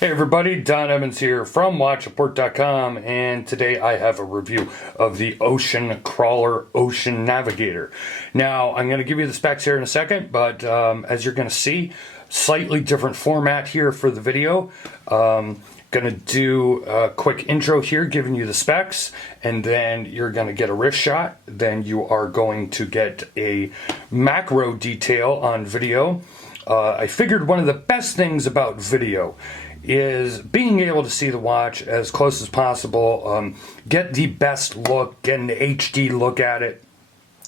Hey everybody, Don Evans here from WatchReport.com, and today I have a review of the Ocean Crawler Ocean Navigator. Now, I'm going to give you the specs here in a second, but as you're going to see, slightly different format here for the video. Going to do a quick intro here, giving you the specs, and then you're going to get a wrist shot. Then you are going to get a macro detail on video. I figured one of the best things about video is being able to see the watch as close as possible, get the best look, get an HD look at it.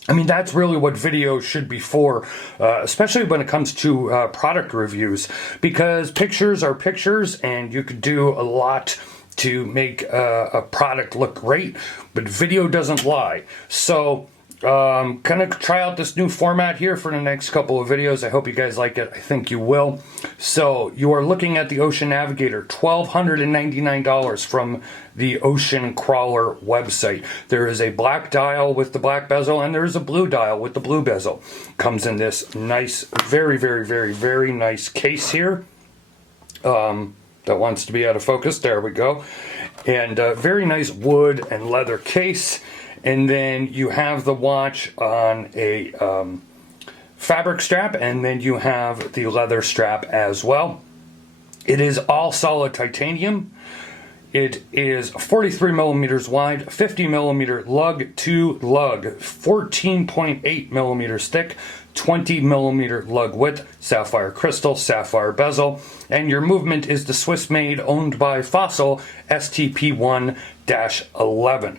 I mean, that's really what video should be for, especially when it comes to product reviews, because pictures are pictures and you could do a lot to make a product look great, but video doesn't lie. So kind of try out this new format here for the next couple of videos. I hope you guys like it. I think you will. So you are looking at the Ocean Navigator, $1,299 from the Ocean Crawler website. There is a black dial with the black bezel, and there is a blue dial with the blue bezel. Comes in this nice, very, very, very, very nice case here. That wants to be out of focus. There we go. And very nice wood and leather case. And then you have the watch on a fabric strap, and then you have the leather strap as well. It is all solid titanium. It is 43 millimeters wide, 50 millimeter lug to lug, 14.8 millimeters thick, 20 millimeter lug width, sapphire crystal, sapphire bezel, and your movement is the Swiss made, owned by Fossil STP1-11.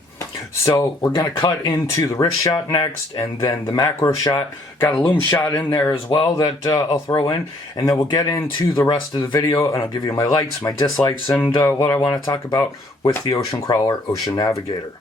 So we're going to cut into the wrist shot next, and then the macro shot. Got a loom shot in there as well that I'll throw in, and then we'll get into the rest of the video, and I'll give you my likes, my dislikes, and what I want to talk about with the Ocean Crawler Ocean Navigator.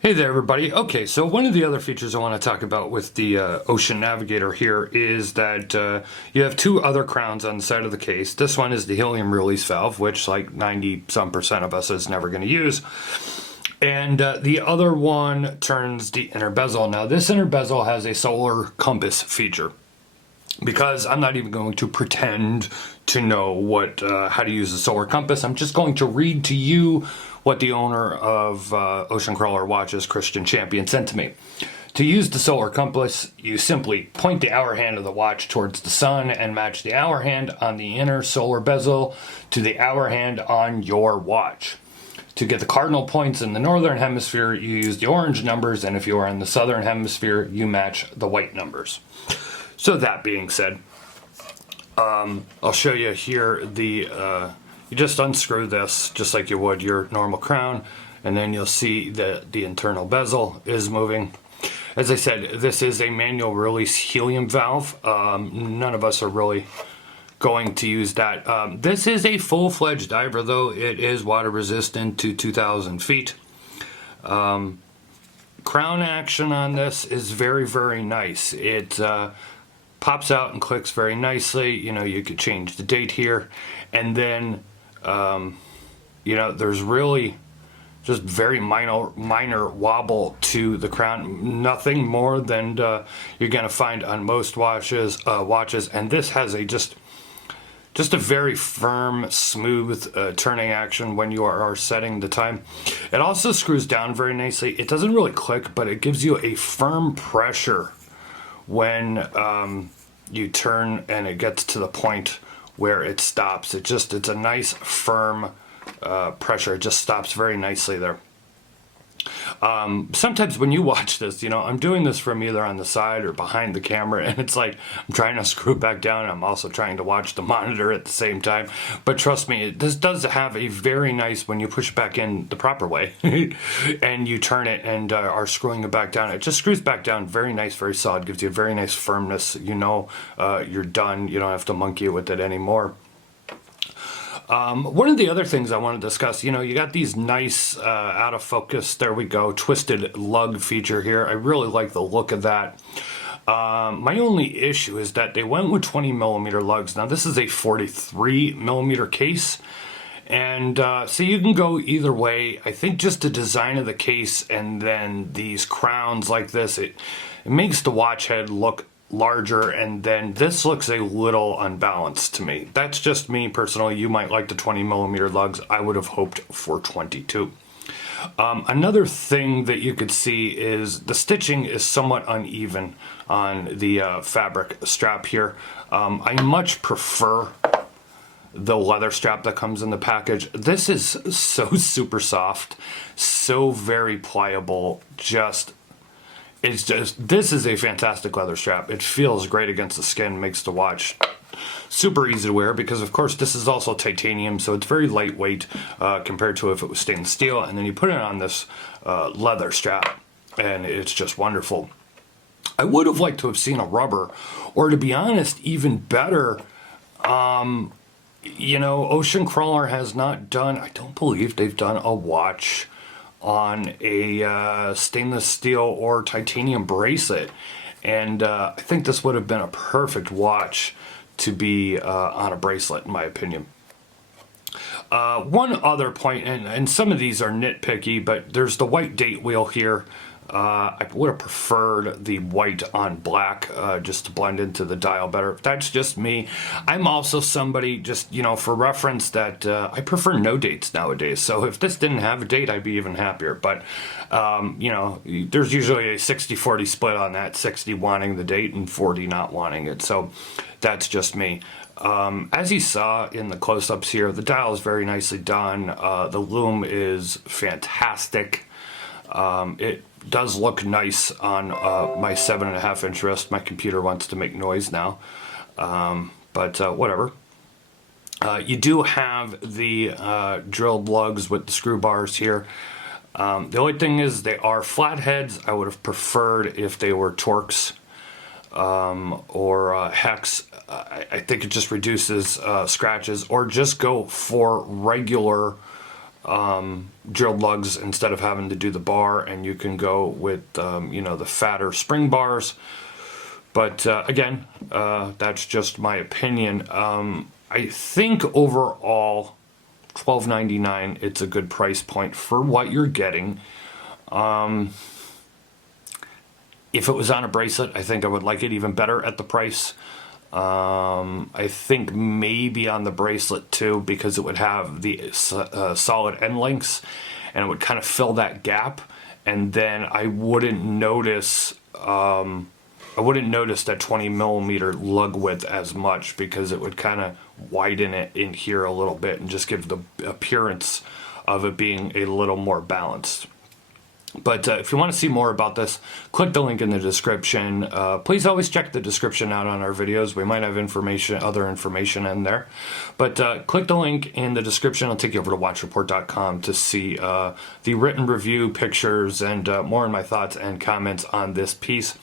Hey there everybody. Okay, so one of the other features I want to talk about with the Ocean Navigator here is that you have two other crowns on the side of the case. This one is the helium release valve, which like 90-some% of us is never going to use. And the other one turns the inner bezel. Now this inner bezel has a solar compass feature, because I'm not even going to pretend to know how to use a solar compass. I'm just going to read to you what the owner of Ocean Crawler Watches, Christian Champion, sent to me. To use the solar compass, you simply point the hour hand of the watch towards the sun and match the hour hand on the inner solar bezel to the hour hand on your watch. To get the cardinal points in the northern hemisphere, you use the orange numbers, and if you are in the southern hemisphere, you match the white numbers. So that being said, I'll show you here you just unscrew this just like you would your normal crown, and then you'll see that the internal bezel is moving. As I said, this is a manual release helium valve. None of us are really going to use that. This is a full-fledged diver, though. It is water resistant to 2,000 feet. Crown action on this is very, very nice. It pops out and clicks very nicely. You know, you could change the date here, and then you know, there's really just very minor wobble to the crown. Nothing more than you're going to find on most watches. And this has a just a very firm, smooth turning action when you are setting the time. It also screws down very nicely. It doesn't really click, but it gives you a firm pressure when you turn and it gets to the point where it stops. It's a nice firm pressure. It just stops very nicely there. Sometimes when you watch this, you know, I'm doing this from either on the side or behind the camera, and it's like I'm trying to screw it back down. I'm also trying to watch the monitor at the same time. But trust me, this does have a very nice, when you push it back in the proper way and you turn it and are screwing it back down, it just screws back down very nice, very solid, gives you a very nice firmness. You know, you're done. You don't have to monkey with it anymore. One of the other things I want to discuss, you know, you got these nice, out of focus, there we go, twisted lug feature here. I really like the look of that. My only issue is that they went with 20 millimeter lugs. Now this is a 43 millimeter case. And so you can go either way. I think just the design of the case and then these crowns like this, it makes the watch head look larger, and then this looks a little unbalanced to me. That's just me personally. You might like the 20 millimeter lugs. I would have hoped for 22. Another thing that you could see is the stitching is somewhat uneven on the fabric strap here. I much prefer the leather strap that comes in the package. This is so super soft, so very pliable, this is a fantastic leather strap. It feels great against the skin, makes the watch super easy to wear because, of course, this is also titanium, so it's very lightweight compared to if it was stainless steel. And then you put it on this leather strap, and it's just wonderful. I would have liked to have seen a rubber, or to be honest, even better, you know, Ocean Crawler has not done, I don't believe they've done a watch on a stainless steel or titanium bracelet, and I think this would have been a perfect watch to be on a bracelet, in my opinion. One other point, and some of these are nitpicky, but there's the white date wheel here. I would have preferred the white on black just to blend into the dial better. That's just me. I'm also somebody, just, you know, for reference, that I prefer no dates nowadays. So if this didn't have a date, I'd be even happier. But, you know, there's usually a 60-40 split on that, 60 wanting the date and 40 not wanting it. So that's just me. As you saw in the close-ups here, the dial is very nicely done. The loom is fantastic. It does look nice on my 7.5 inch wrist. My computer wants to make noise now, but whatever. You do have the drilled lugs with the screw bars here. The only thing is they are flatheads. I would have preferred if they were Torx or hex. I think it just reduces scratches, or just go for regular drilled lugs instead of having to do the bar, and you can go with you know, the fatter spring bars. But again, that's just my opinion. I think overall $12.99, it's a good price point for what you're getting. If it was on a bracelet, I think I would like it even better at the price. I think maybe on the bracelet too, because it would have the solid end links, and it would kind of fill that gap, and then I wouldn't notice that 20 millimeter lug width as much, because it would kind of widen it in here a little bit and just give the appearance of it being a little more balanced. But if you want to see more about this, click the link in the description. Please always check the description out on our videos. We might have other information in there. But click the link in the description. It'll take you over to watchreport.com to see the written review, pictures, and more of my thoughts and comments on this piece.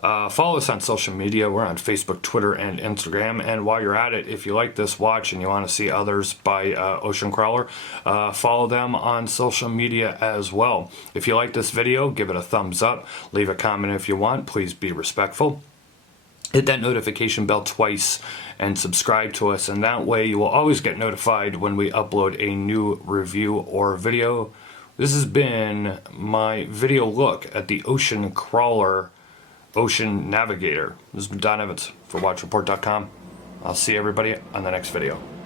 Follow us on social media. We're on Facebook, Twitter, and Instagram. And while you're at it, if you like this watch and you want to see others by Ocean Crawler, follow them on social media as well. If you like this video, give it a thumbs up. Leave a comment if you want. Please be respectful. Hit that notification bell twice and subscribe to us. And that way you will always get notified when we upload a new review or video. This has been my video look at the Ocean Crawler Ocean Navigator. This has been Don Evans for WatchReport.com. I'll see everybody on the next video.